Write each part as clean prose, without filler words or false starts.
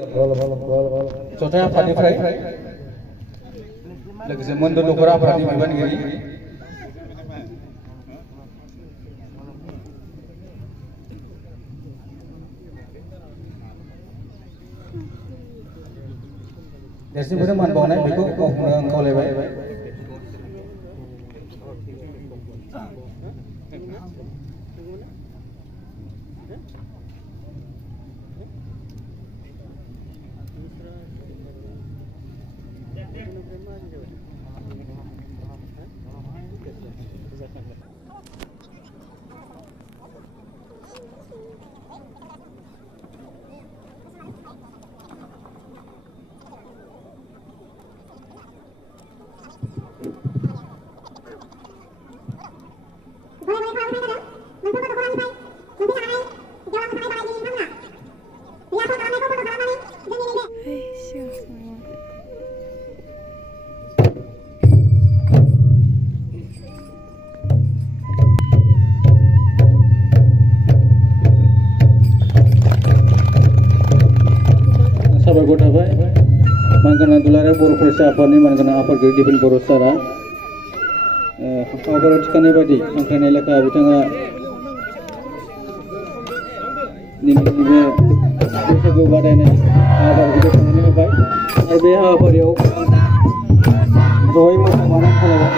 जथाय आफादनिफ्राय लोगोसे मोनद' नखर आफादनि बिबानगिरि देरसिनफोरनो मान बावनाय बेखौ मावफुंनो आं खावलायबाय। साबायखर थाबाय मानगोनां दुलाराय बर' फरायसा आफादनि मानगोनां आफादगिरि दिपेन बर' सारा आफादाव थिखानाय बायदि हांख्रायनाय लेखा बिथाङा दिनैनि बे बैसागु बादायनाय हाबाफारिखौ खुंनानै होबाय आरो बे हाबाफारियाव जयै मोसानानै खालामबाय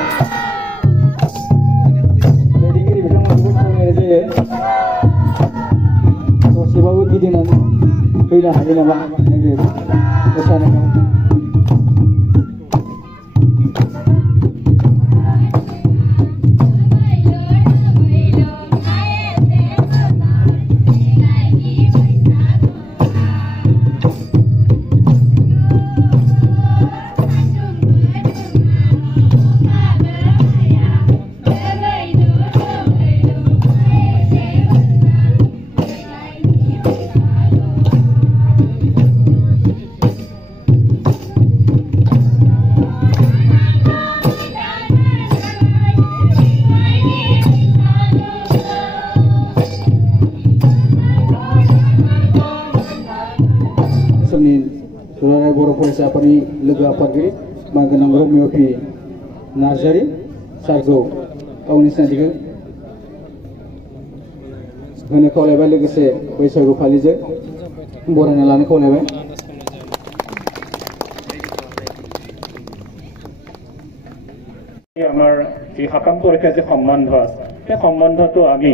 दैदेनगिरि बिथांमोनखौबो खावलायनाय जायो दसेबाबो गिदिंनानै फैनो हायो नामा नैबे मोसानायाव दुलाराय बर' फरायसा आफादनि लोगो आफादगिरि मानगोनां रमिय पि नार्जारि सारखौ गावनि सिनायथिखौ होनो खावलायबाय लोगोसे बैसागु फालिजों बरायना लानो खावलायबाय। আমাৰ এই সকাম পৰীক্ষা যে সম্বন্ধ আছে সেই সম্বন্ধটো আমি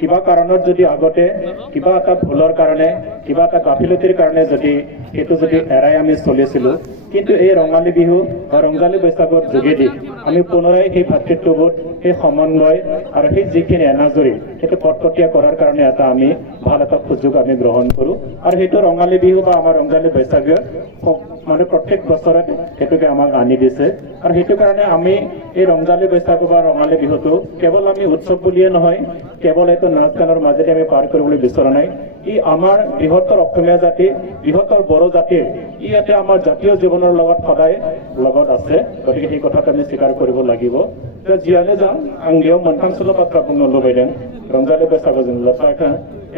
কিবা কাৰণত যদি আগতে কিবা এটা ভুলৰ কাৰণে কিবা এটা গাফিলতিৰ কাৰণে যদি সেইটো যদি এৰাই আমি চলিছিলো কিন্তু এই ৰঙালী বিহু বা ৰঙালী বৈশাখৰ যোগেদি আমি পুনৰাই সেই ভাতৃত্ববোধ সেই সমন্বয় আৰু সেই যিখিনি এনাজৰি সেইটো কটকটীয়া কৰাৰ কাৰণে এটা আমি ভাল এটা সুযোগ আমি গ্ৰহণ কৰো আৰু সেইটো ৰঙালী বিহু বা আমাৰ ৰঙালী বৈশাখে মানে প্ৰত্যেক বছৰত সেইটোকে আমাক আনি দিছে আৰু সেইটো কাৰণে আমি এই ৰঙালী বৈশাখ বা ৰঙালী বিহুটো কেৱল আমি উৎসৱ বুলিয়ে নহয় কেৱল এইটো নাচ গানৰ মাজেদি আমি পাৰ কৰিবলৈ বিচৰা নাই ই আমাৰ বৃহত্তৰ অসমীয়া জাতি বৃহত্তৰ বড়ো জাতিৰ ই ইয়াতে আমাৰ জাতীয় জীৱনৰ লগত সদায় লগত আছে গতিকে সেই কথাটো আমি স্বীকাৰ কৰিব লাগিব जियानो जा आं बेयाव मोनथामसोल' बाथ्रा बुंनो लुबैदों रंजालि बैसागुजों लोब्बा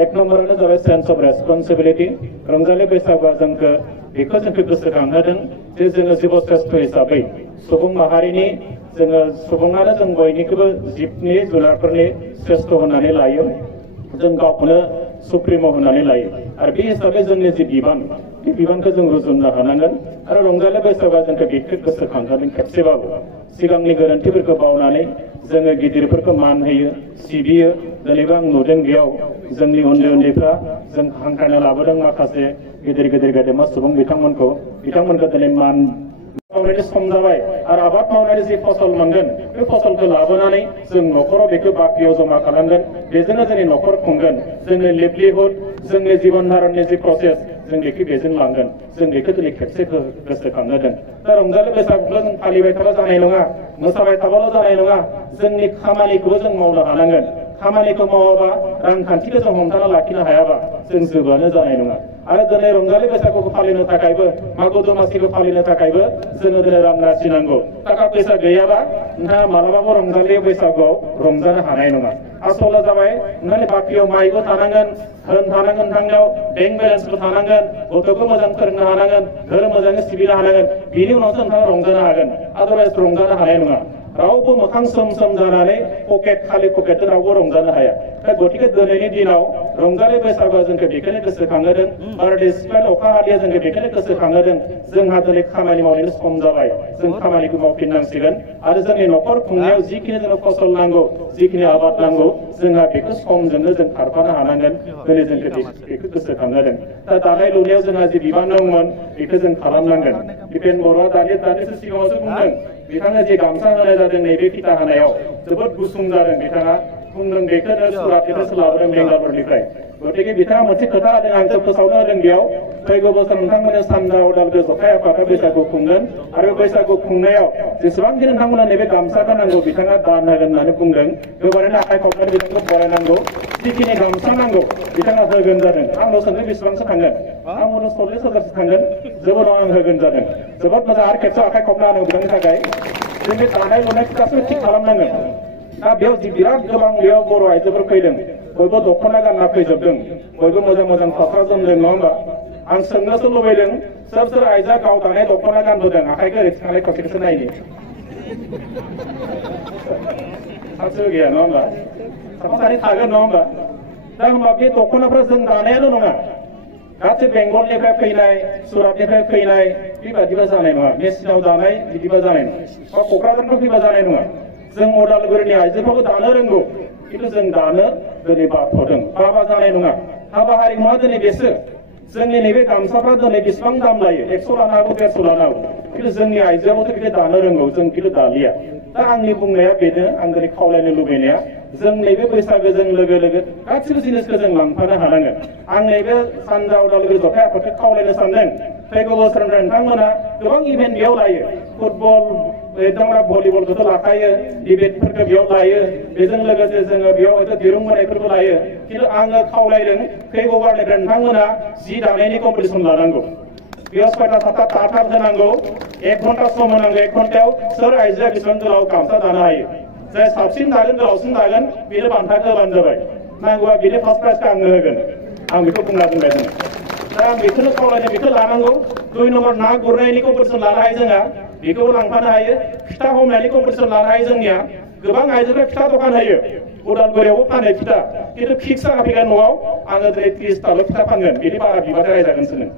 एक नम्बरानो जाबाय सेन्स अफ रेसपन्सिबिलिटि रंजालि बैसागुआ जोंखौ बेखौ जोंखौ गोसोखांहोदों जे जोङो जिब श्रेष्ठ हिसाबै सुबुं माहारिनि जोङो सुबुङानो जों बयनिख्रुइबो जिबनि जुनारफोरनि श्रेष्ठ होननानै लायो जों गावखौनो सुप्रिम होननानै लायो आरो बे हिसाबै जोंनि जि बिबान बे बिबानखौ जों रुजुननो हानांगोन आरो रंजालि बैसागुआ जोंखौ बेखौ गोसोखांहोदों खेबसेबाबो सिगांनि गोरोन्थिफोरखौ बावनानै जोङो गिदिरफोरखौ मान होयो सिबियो दिनैबो आं नुदों बेयाव जोंनि उन्दै उन्दैफ्रा जों हांख्रायना लाबोदों माखासे गिदिर गिदिर गेदेमा सुबुं बिथांमोनखौ दिनै मान मावनायनि सम जाबाय आरो आबाद मावनानै जि फसल मोनगोन बे फसलखौ लाबोनानै जों न'खराव बेखौ बाख्रियाव जमा खालामगोन बेजोंनो जोंनि न'खर खुंगोन जोंनि लिभलिहुड जोंनि जीवन धारणनि जि प्रसेस जों बेखौ बेजों लांगोन जों बेखौ दिनै खेबसे गोसोखांहोदों दा रंजालि बैसागुखौल' जों फालिबाय थाबा जानाय नङा मोसाबाय थाबाल' जानाय नङा जोंनि खामानिखौबो जों मावनो हानांगोन खामानिखौ मावाबा रांखान्थिखौ जों हमथाना लाखिनो हायाबा जों जेबोआनो जानाय नङा आरो दिनै रंजालि बैसागुखौ फालिनो थाखायबो मागो दमासिखौ फालिनो थाखायबो जोङो दिनै रां रासिनांगौ थाखा फैसा गैयाबा नोंथाङा मालाबाबो रंजालि बैसागुआव रंजानो हानाय नङा आसला जाबाय नोंनि बाख्रियाव माइबो थानांगोन धोन थानांगोन नोंथांनाव बेंक बेलेन्सबो थानांगोन गथ'खौ मोजां फोरोंनो हानांगोन धोरोम मोजाङै सिबिनो हानांगोन बिनि उनावसो नोंथाङा रंजानो हागोन आदारवाइज रंजानो हानाय नङा रावबो मोखां सोम जानानै पकेट खालि पकेटजों रावबो रंजानो हाया दा गतिके दिनैनि दिनाव रंजालि बैसागुआ जोंखौ बेखौनो गोसोखांहोदों बारदै सिख्ला अखा हादैया जोंखौ बेखौनो गोसोखांहोदों जोंहा दिनै खामानि मावनायनि सम जाबाय जों खामानिखौ मावफिननांसिगोन आरो जोंनि न'खर खुंनायाव जिखिनि जोंनो फसल नांगौ जिखिनि आबाद नांगौ जोंहा बेखौ समजोंनो जों खारफानो हानांगोन दिनै जोंखौ बेखौ गोसोखांहोदों दा दानाय लुनायाव जोंहा जि बिबान दंमोन बेखौ जों खालामनांगोन दिपेन बर'आ दानिसो सिगाङावसो बुंदों बिथाङा जे गामसा होनाय जादों नैबे फिथा होनायाव जोबोद गुसुं जादों बिथाङा बुंदों बेखौनो सुरातनिफ्रायसो लाबोदों बेंगालुरुनिफ्राय गतिके बिथाङा मोनसे खोथा होदों आंखौ फोसावनो होदों बेयाव फैगौ बोसोर नोंथांमोना सानजा उदालगुरि जथाय आफादा बैसागु खुंगोन आरो बे बैसागु खुंनायाव जेसेबांखि नोंथांमोना नैबे गामसाखौ नांगौ बिथाङा दान होगोन होननानै बुंदों गोबारैनो आखाइ खबनानै बिथांखौ बरायनांगौ जिखिनि गामसा नांगौ बिथाङा होगोन जादों आंनाव सोंदों बेसेबांसो थांगोन आं उनाव 40,000सो थांगोन जोबोद आं होगोन जादों जोबोद मोजां आरो खेबसे आखाइ खबना होनांगौ बिथांनि थाखाय जों बे दानाय लुनाय गासैबो थिग खालामनांगोन दा बेयाव बिराद गोबां बेयाव बर' आइजोफोर फैदों बयबो दख'ना गानना फैजोबदों बयबो मोजां मोजां फास्रा जोमदों नङा होमबा आं सोंनोसो लुबैदों सोर आइजोआ गाव दानाय दख'ना गानबोदों आखाइखौ ओरै थिखांनाय खनसेखौसो नायनि सासेबो गैया नङा होमबा साफा सानै थागोन नङा होमबा दा होमबा बे दख'नाफ्रा जों दानायाल' नङा गासै बेंगलनिफ्राय फैनाय सुरातनिफ्राय फैनाय बेबादिबा जानाय नङा मेसिनाव दानाय बिदिबा जानाय नङा बा क'क्राझारनिफ्राय फैबा जानाय नङा जों उदालगुरिनि आइजोफोरखौ दानो रोंगौ खिन्थु जों दानो दिनै बाथ'दों हाबा जानाय नङा हाबा हारिमुवा दिनै बेसो जोंनि नैबे गामसाफ्रा दिनै बेसेबां दाम लायो 100 लानो हागौ 150 लानो हागौ खिन्थु जोंनि आइजोआबोथ' बेखौ दानो रोंगौ जों खिन्थु दालिया दा आंनि बुंनाया बेनो आं दिनै खावलायनो लुबैनाया जों नैबे बैसागोजों लोगो लोगो गासिबो जिनिसखौ जों लांफानो हानांगोन आं नैबे सानजा उदालगुरि जथाय आफादखौ खावलायनो सानदों फैगौ बोसोरनिफ्राय नोंथांमोना गोबां इभेन्ट बेयाव लायो फुटबल बिथांमोना भलिबलखौथ' लाखायो डिबेटफोरखौ बेयाव लायो बेजों लोगोसे जोङो बेयाव हयथ' दिरुं बोनायफोरबो लायो खिन्थु आङो खावलायदों फैगौ बारनिफ्राय नोंथांमोना जि दानायनि कम्पिटिसन लानांगौ बेयाव 6टा 7टा तार होनांगौ 1 घन्टा सम होनांगौ 1 घन्टायाव सोर आइजोआ बेसेबां गोलाव गामसा दानो हायो जाय साबसिन दागोन गोलावसिन दागोन बेनो बान्थाखौ होबानो जाबाय नांगौबा बेनो फार्स्ट प्राइजखौ आंनो होगोन आं बेखौ बुंना दोनबाय दङ दा आं बेखौनो खावलायनो बेखौ लानांगौ 2 नम्बर ना गुरनायनि कम्पिटिसन लानो हायो जोंहा बेखौबो लांफानो हायो फिथा हमनायनि कम्पिटिसन लानो हायो जोंनिया गोबां आइजोफ्रा फिथा दखान होयो उदालगुरियावबो फानो फिथा खिन्थु फिक्स जाना फैगोन न'आव आङो दिनै 30टाल' फिथा फानगोन बेनि बारा बिबाथाय रायजागोनसो नों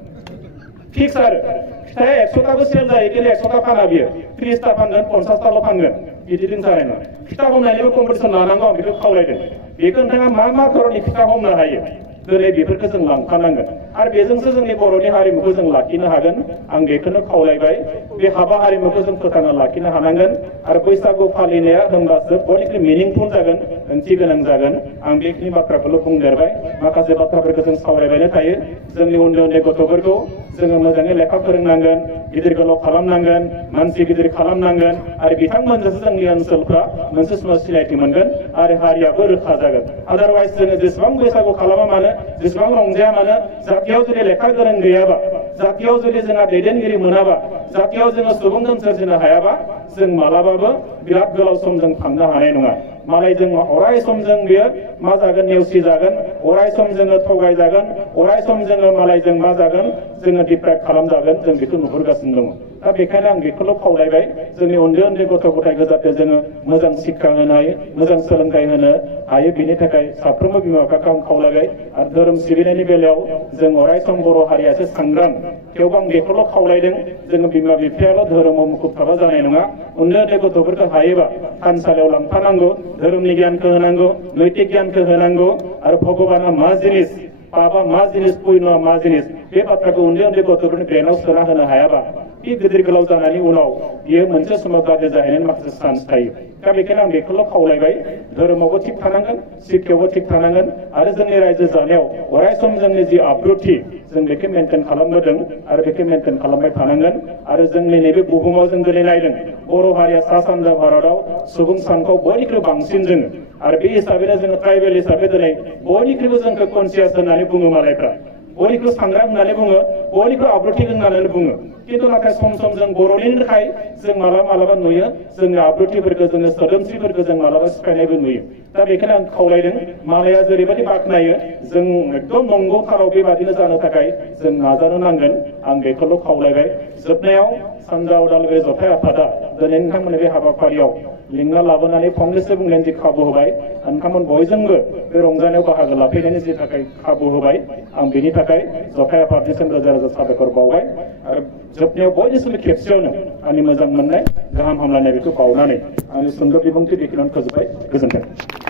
फिक्स आरो फिथाया 100टाबो सेल जायो खिन्थु 100टा फाना बियो 30टा फानगोन 50टाल' फानगोन बिदिजों जानाय नङा फिथा हमनायनिबो कम्पिटिसन लानांगौ आं बेखौ खावलायदों बेखौ नोंथाङा मा धरननि फिथा हमनो हायो दिनै बेफोरखौ जों लांफानांगोन आरो बेजोंसो जोंनि बर'नि हारिमुखौ जों लाखिनो हागोन आं बेखौनो खावलायबाय बे हाबा हारिमुखौ जों फोथांना लाखिनो हानांगोन आरो बैसागु फालिनाया होनबासो बयनिख्रुइ मिनिंफुल जागोन ओंथि गोनां जागोन आं बेखिनि बाथ्राखौल' बुंदेरबाय माखासे बाथ्राफोरखौ जों सावरायबायनो थायो जोंनि उन्दै उन्दै गथ'फोरखौ जोङो मोजाङै लेखा फोरोंनांगोन गिदिर गोलाव खालामनांगोन मानसि गिदिर खालामनांगोन आरो बिथांमोनजोंसो जोंनि ओनसोलफ्रा मोनसे समाज सिनायथि मोनगोन आरो हारियाबो रोखा जागोन आदारवाइज जोङो जेसेबां बैसागु खालामा मानो जेसेबां रंजाया मानो जातियाव जुदि लेखा गोरों गैयाबा जातियाव जुदि जोंहा दैदेनगिरि मोनाबा जातियाव जोङो सुबुं सोरजिनो हायाबा जों मालाबाबो बिराद गोलाव सम जों थांनो हानाय नङा मालाय जों अराय सम जों बेयो मा जागोन नेवसि जागोन अराय सम जोङो थगाय जागोन अराय सम जोङो मालायजों मा जागोन जोङो डिप्राइभ खालामजागोन जों बेखौ नुहुरगासिनो दङ दा बेखायनो आं बेखौल' खावलायबाय जोंनि उन्दै उन्दै गथ' गथायखौ जाहाथे जोङो मोजां शिक्षा होनो हायो मोजां सोलोंथाइ होनो हायो बिनि थाखाय साफ्रोमबो बिमा बिफाखौ आं खावलायबाय आरो धोरोम सिबिनायनि बेलायाव जों अराय सम बर' हारियासो सांग्रां थेवबो आं बेखौल' खावलायदों जोङो बिमा बिफायाल' धोरोमाव मुखुब थाबा जानाय नङा उन्दै उन्दै गथ'फोरखौ हायोबा थानसालियाव लांफानांगौ धोरोमनि गियानखौ होनांगौ नैतिक गियानखौ होनांगौ आरो भगबाना मा जिनिस पापा मा जिनिस पुण्यआ मा जिनिस बे बाथ्राखौ उन्दै उन्दै गथ'फोरनि ब्रेनाव सोना होनो हायाबा बे गिदिर गोलाव जानायनि उनाव बियो मोनसे समाव गाज्रि जाहैनायनि माखासे चान्स थायो दा बेखायनो आं बेखौल' खावलायबाय धोरोमावबो थिग थानांगोन शिक्षायावबो थिग थानांगोन आरो जोंनि रायजो जानायाव अराय सम जोंनि जि आब्रुथि जों बेखौ मेनटेन खालामबोदों आरो बेखौ मेनटेन खालामबाय थानांगोन आरो जोंनि नैबे बुहुमाव जों दिनै नायदों बर' हारिया सा सानजा भारताव सुबुं सानखौ बयनिख्रुइ बांसिन जोङो आरो बे हिसाबैनो जोङो ट्राइबेल हिसाबै दिनै बयनिख्रुइबो जोंखौ कनसियास होननानै बुङो मालायफ्रा बयनिख्रुइ सांग्रां होननानै बुङो बयनिख्रुइ आब्रुथि होननानै बुङो खिन्थु नाथाय सम सम जों बर'नि थाखाय जों मालाबा नुयो जोंनि आब्रुथिफोरखौ जोङो सोदोमस्रिफोरखौ जों मालाबा सिफायनायबो नुयो दा बेखायनो आं खावलायदों मालाया जेरैबायदि बाख्नायो जों एकदम नंगौ थाराव बेबादिनो जानो थाखाय जों नाजानो नांगोन आं बेखौल' खावलायबाय जोबनायाव सानजा उदालगुरि जथाइ आफादा दिनै नोंथांमोननि बे हाबाफारियाव लिंना लाबोनानै फंनैसो बुंनायनि जि खाबु होबाय नोंथांमोन बयजोंबो बे रंजानायाव बाहागो लाफैनायनि जि थाखाय खाबु होबाय आं बेनि थाखाय जथाइ आफादनिसिम रोजा रोजा साबायखर बावबाय आरो जोबनायाव बयनिसिमबो खेबसेयावनो आंनि मोजां मोननाय गाहाम हामलायनाय बेखौ बावनानै आंनि सुंद' बिबुंथि बेखिनियावनो फोजोबबाय गोजोन्थों।